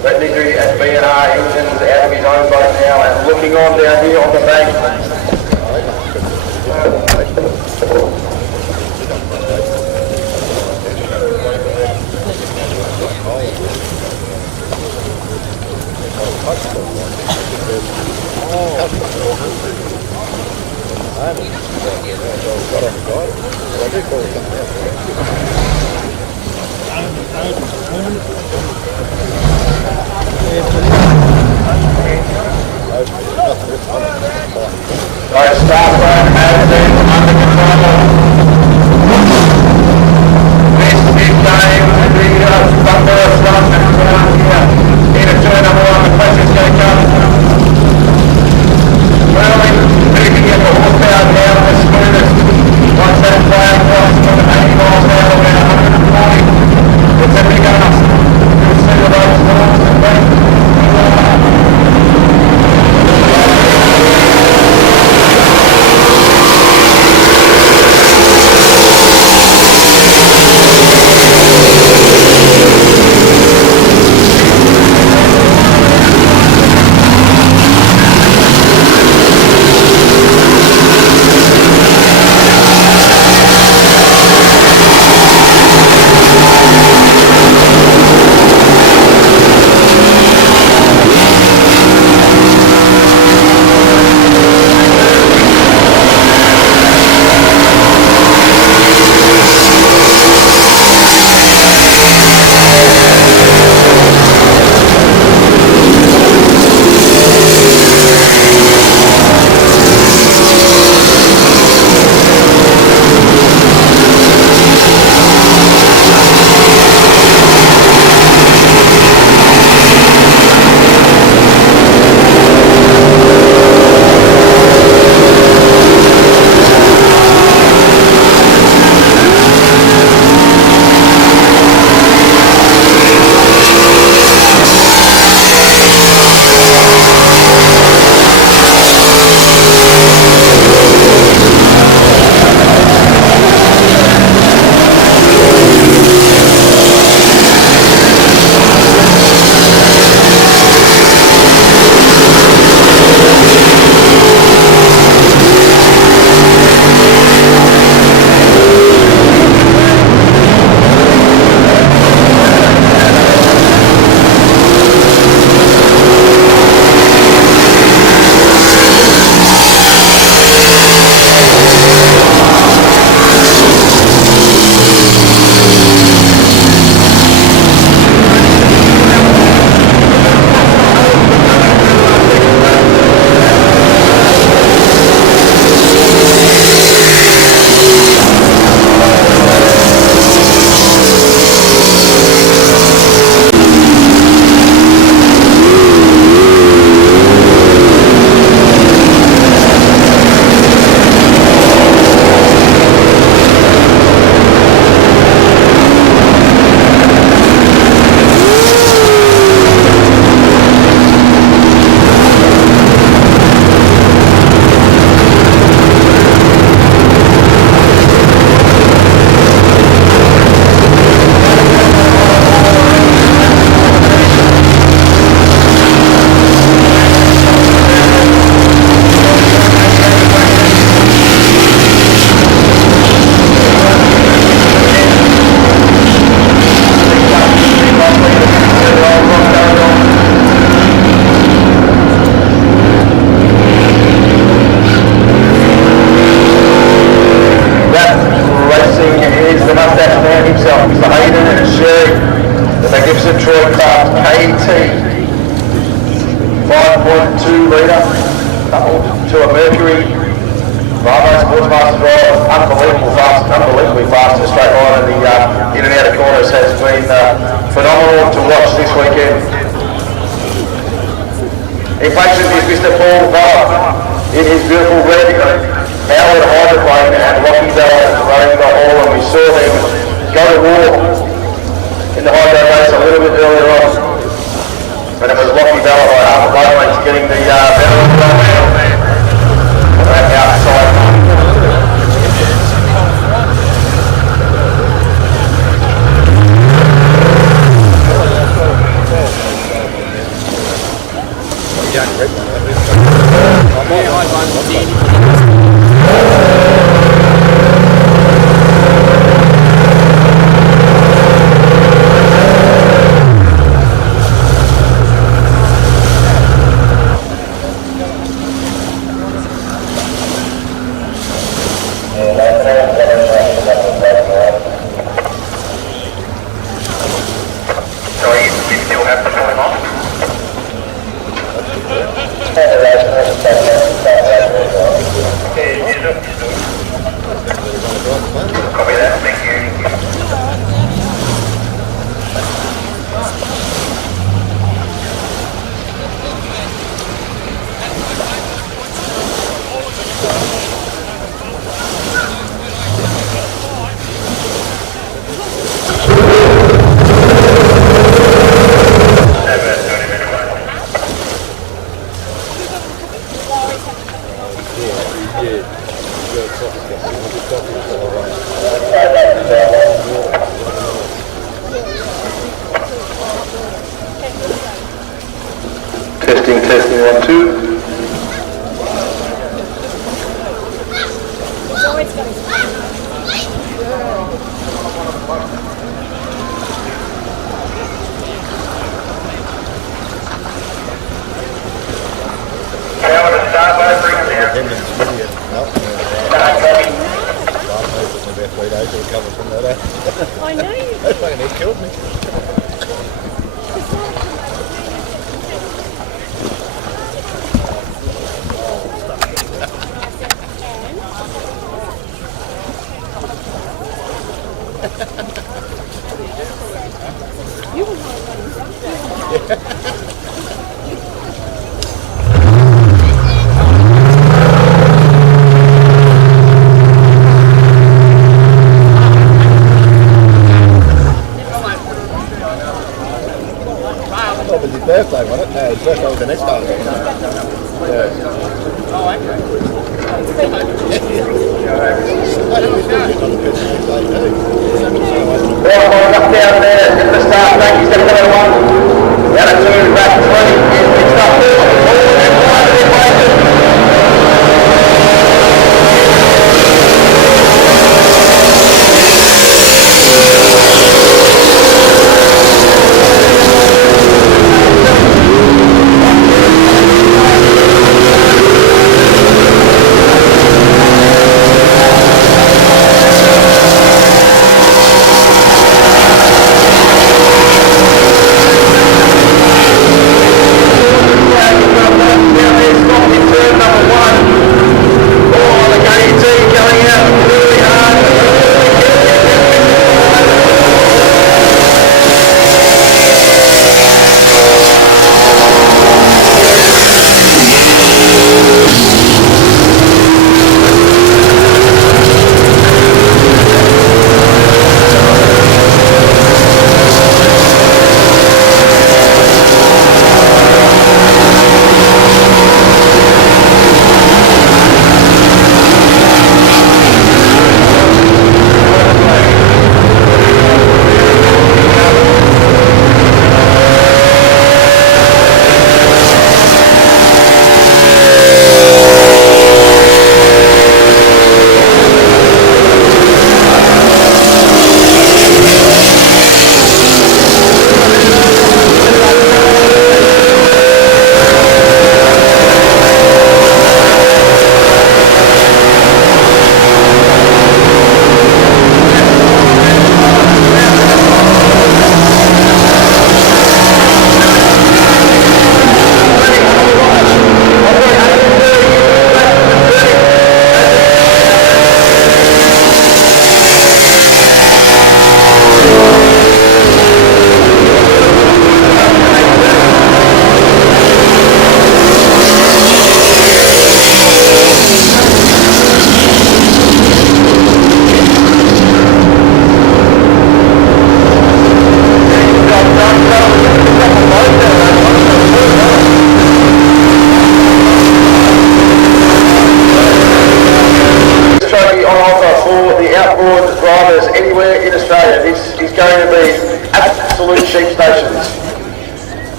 Red Niggery at B&R Engines out of his own boat now and looking on down here on the bank. Our stop line has been under control. This big game, the Buffalo stop and down here. In a turn number 1, the pressure's going to come. Well, we can get the horsepower down the smoothest. Once that flag crosses from 80 miles an hour, about 140. It's a big ask. You'll see all those storms and winds. himself, Mr. Hayden, and Sherry, the magnificent Troy Class KT 5.2 litre, coupled to a Mercury Bravo Sportsmaster drive, unbelievably fast in a straight line, and the in and out of corners has been phenomenal to watch this weekend. Impatient is Mr. Paul Vella in his beautiful red Howard hydroplane, and Rocky Vella running the hall, and we saw them go to war in the hydro race a little bit earlier on. But it was Rocky Vella by half a blow length getting the better of the man. That outside. Copy that, thank you. Testing 1, 2. I know you did. That fucking head killed me. You were Birthday, wasn't it? No, his birthday was the next day. Well, up down there at the start, thank you, 771. Down at 2, back 20, it's up is going to be absolute sheep stations.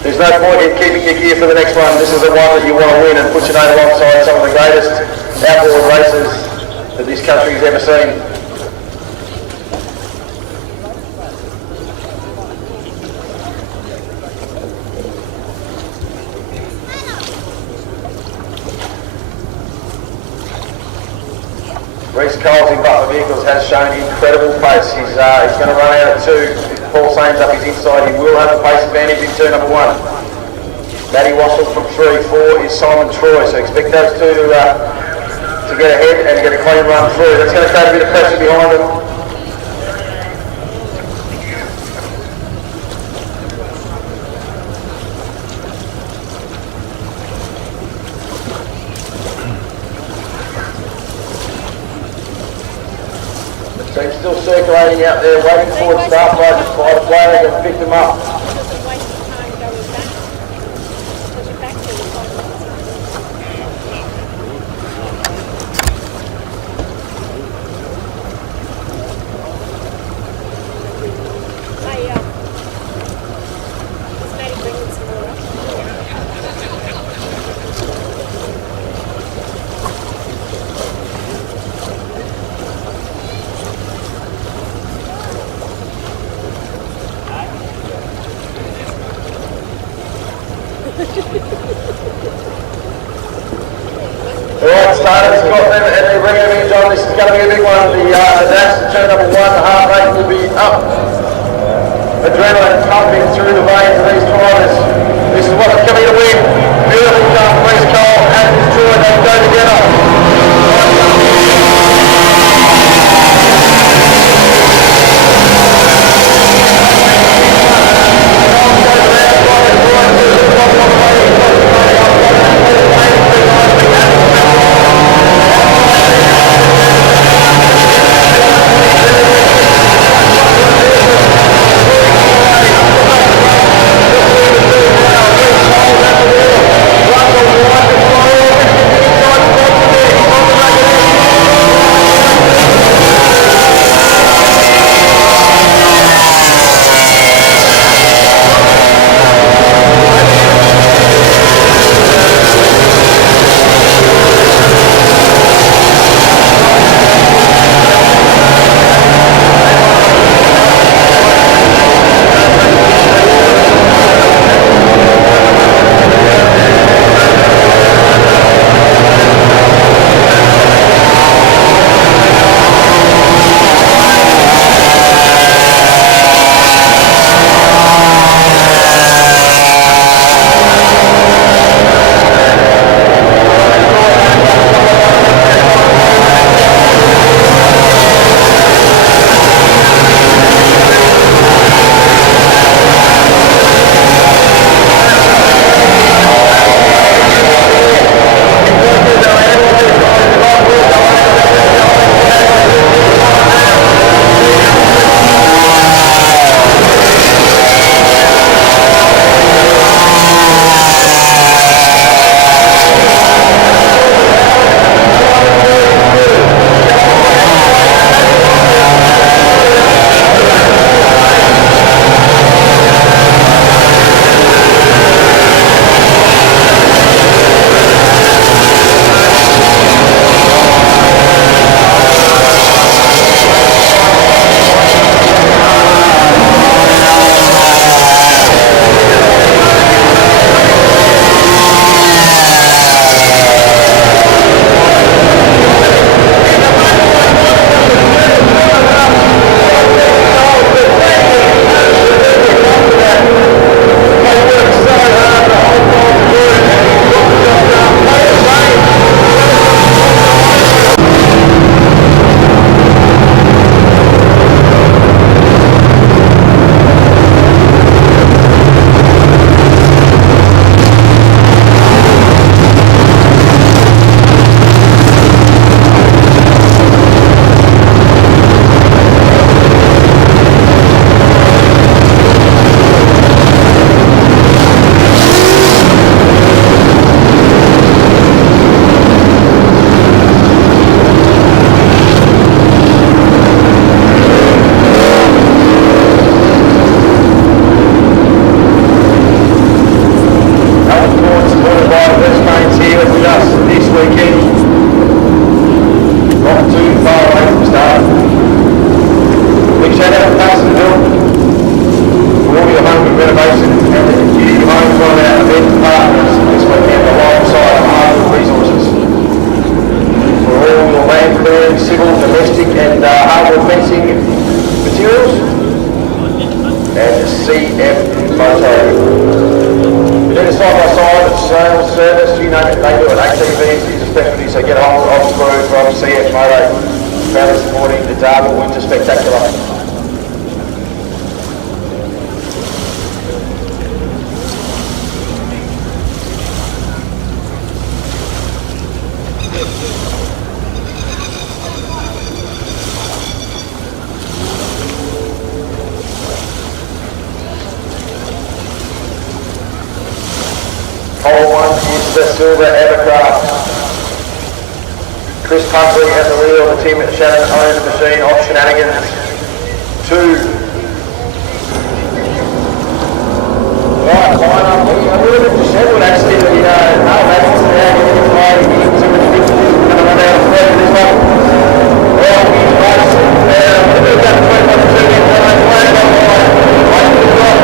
There's no point in keeping your gear for the next one. This is the one that you want to win and put your name alongside some of the greatest outboard races that this country has ever seen. Reece Coles in Butler Vehicles has shown incredible pace. He's going to run out at 2. If Paul Sames up his inside, he will have a pace advantage in turn number 1. Matty Wassell from 3. 4 is Simon Troy, so expect those two to get ahead and get a clean run through. That's going to create a bit of pressure behind them. So he's still circulating out there, waiting for the start line to fly the flag and pick them up. Doesn't waste your time going back. Because you're back to the bottom. Hey, is Maddie bringing some more up? Alright, starters got them and they're bringing them in, John. This is going to be a big one. The dash to turn number 1, the heart rate will be up. Adrenaline pumping through the veins of these drivers. This is what they're coming to win. Beautiful jump, Reece Cole and Troy, they go together. CF Moto. We do the side-by-side of sales service, you know, they do it. ATVs is a specialty, so get hold of the crew from CF Moto. Proudly supporting the Dargle Winter Spectacular. Hole 1 is the Silver Evercraft. Chris Humphrey at the wheel of the team at Shannon owns the machine off Shenanigans. 2. Right, line up. A little bit disheveled actually, but no, that's how you can play. You can see what you going to run out of play for this one. Right, he's racing there. We've got 21 to 2 in line. Play it on the line. Right to the top.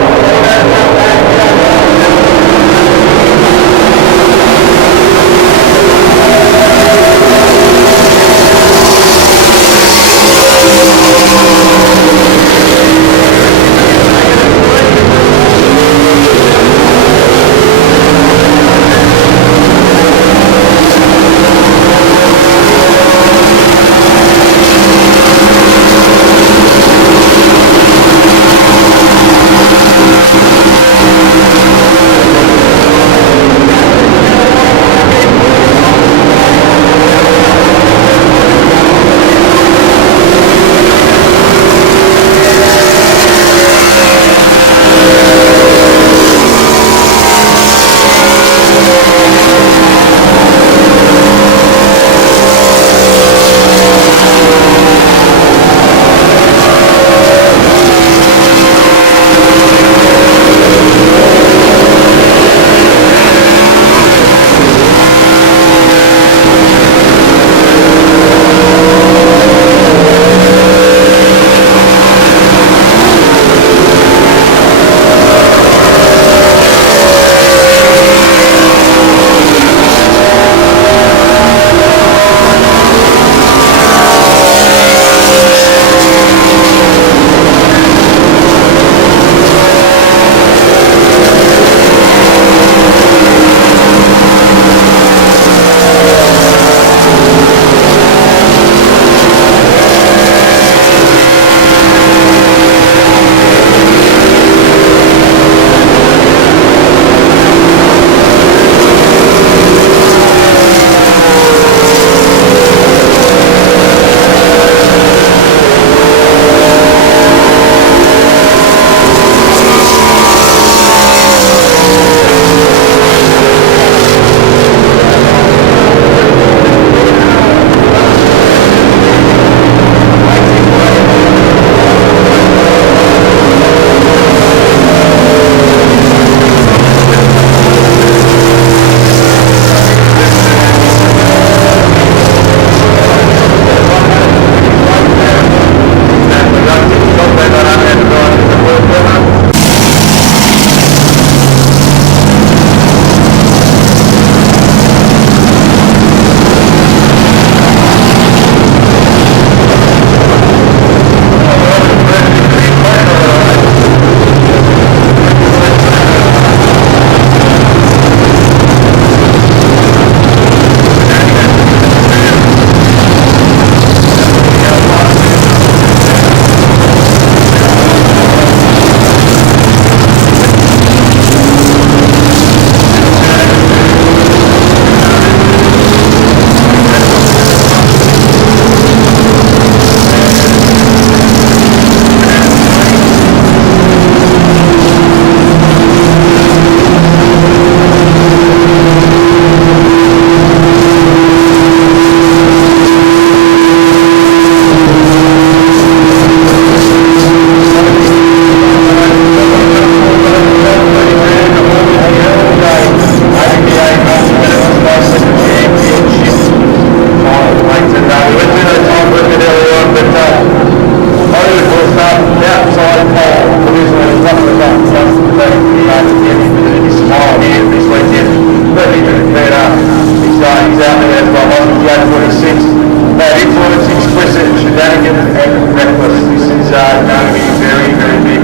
Shenanigans and reckless. This is going to be very, very big.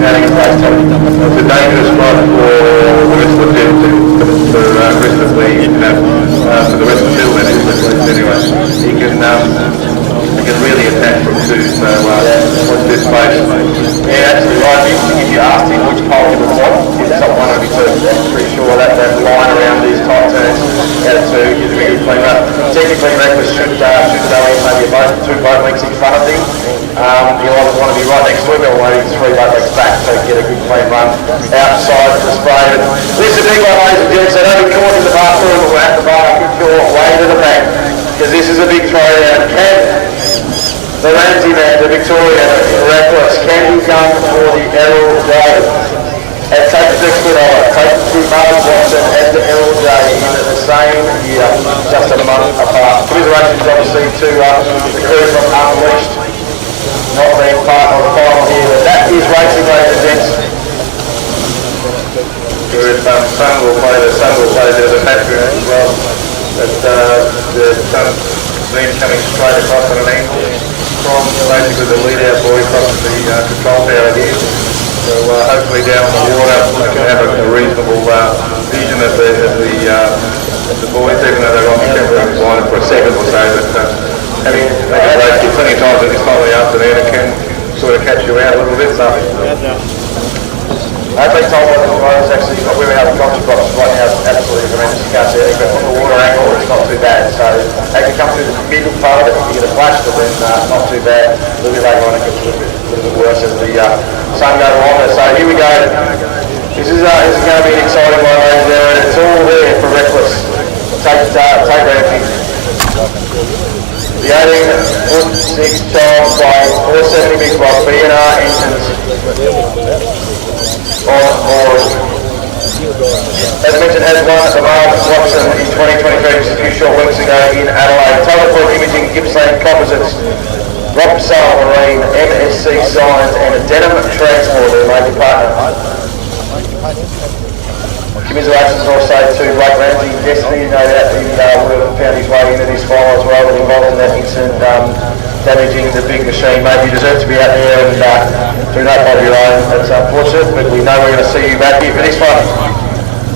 shenanigans race, Tony. It's a dangerous spot for the rest of the field, for the rest of the, for the rest of the field, that is, anyway. He can really attack from two, so watch this space. Yeah, absolutely right. If you asked him which pole he would want, he'd stop one of two. I'm pretty sure that line around these tight turns out of two is a really good clean up. Technically, Reckless should go in maybe about 2 boat lengths in front of him. He'll always want to be right next to him, or maybe 3 boat lengths back so get a good clean run outside the spray. This is a big one, ladies and gents, so don't be caught in the bathroom or at the bar. Get your way to the back, because this is a big throwdown. The Ramsey man, the Victorian Reckless, can be done for the Errol J. And take the next bit over. Take the Martin Watson and the Errol J in the same year, just a month apart. Commiserations obviously to the crew from Unleashed, not being part of the final here. But that is racing, ladies and gents. Sun will play the factory as well. But the Sun beam coming straight across on an angle from basically the lead out boy across the control tower here. So hopefully down on the water I can have a reasonable vision of the boys, even though they're on the camera blinded for a second or so. But having raced you plenty of times at this time of the afternoon, it can sort of catch you out a little bit. So I think Tom Watson actually got women out of the country box right now, absolutely tremendous. You can't see it, but on the water angle it's not too bad. So as you come through the middle part of it, you get a flash, but then not too bad. A little bit later on it gets a little bit worse as the sun goes longer. So here we go. This is going to be an exciting one, ladies and gentlemen. It's all there for Reckless. Take Ramsey. The 18-foot 6 child by 470 big block B&R engines on board. As mentioned, has won at the Martin Watson in 2023, just a few short weeks ago in Adelaide. Teleport Imaging, Gippsland Composites, Rob Sail Marine, MSC Signs and Denim Transport, their major partner. Commiserations also to Blake Ramsey, Destiny, no doubt he would have found his way into this final as well, but involved in that incident damaging the big machine. Maybe you deserve to be out there and through no fault of your own. That's unfortunate, but we know we're going to see you back here for this one.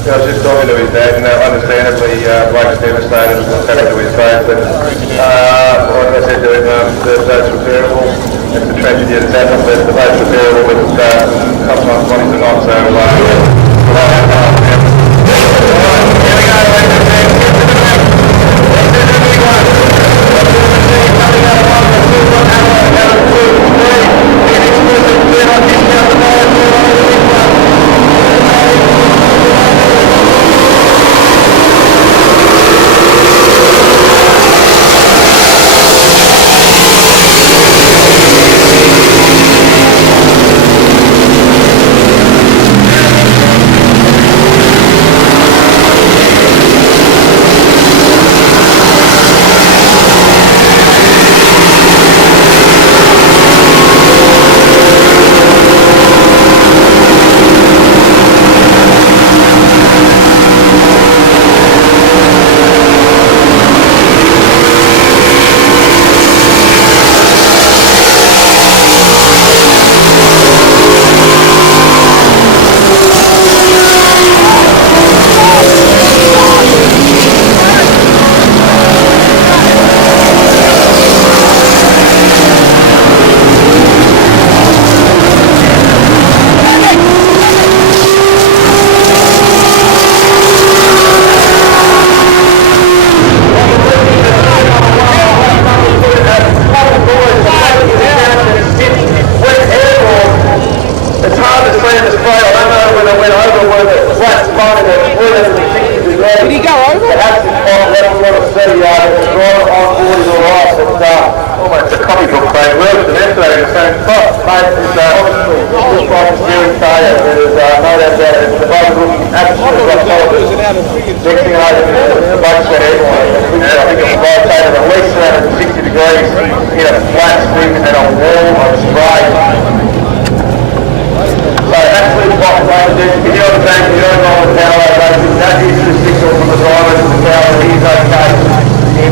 I was just talking to his dad, and understandably Blake's devastated with what's happened to his boat, but like I said to him, the boat's repairable. It's a tragedy that's happened, but the boat's repairable, but sometimes bodies are not, so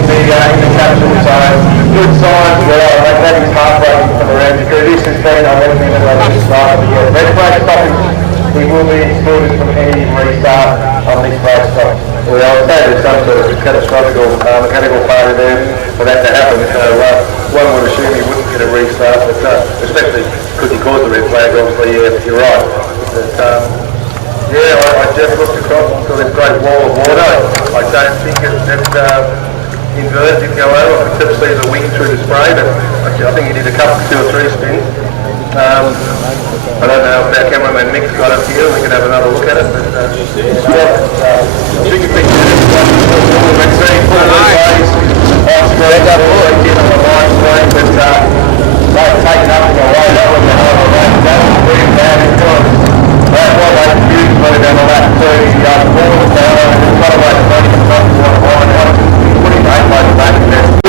in the capsule, so good signs. That is heartbreaking for the round. because this has been, I don't think about this start of the year. Red flag stopping, he will be excluded from any restart on this flag stop. Well, I would say there's some sort of catastrophic mechanical failure there for that to happen. One would assume he wouldn't get a restart, but especially because he caused the red flag, obviously, yeah, you're right. But, I just looked across and saw this great wall of water. I don't think it inverted, didn't go over. I could still see the wing through the spray, but I think he did a couple, 2 or 3 spins. I don't know if our cameraman Mick's got it here, we can have another look at it, but chicken picture, all the scene, full of replays, on screen, all they did on the live stream, but they've taken up and away, that was a hell of a run, that was pretty bad influence. That was a huge move down the lap 30 yards forward, and it's got away to 30 yards forward, putting 8 by the back of there.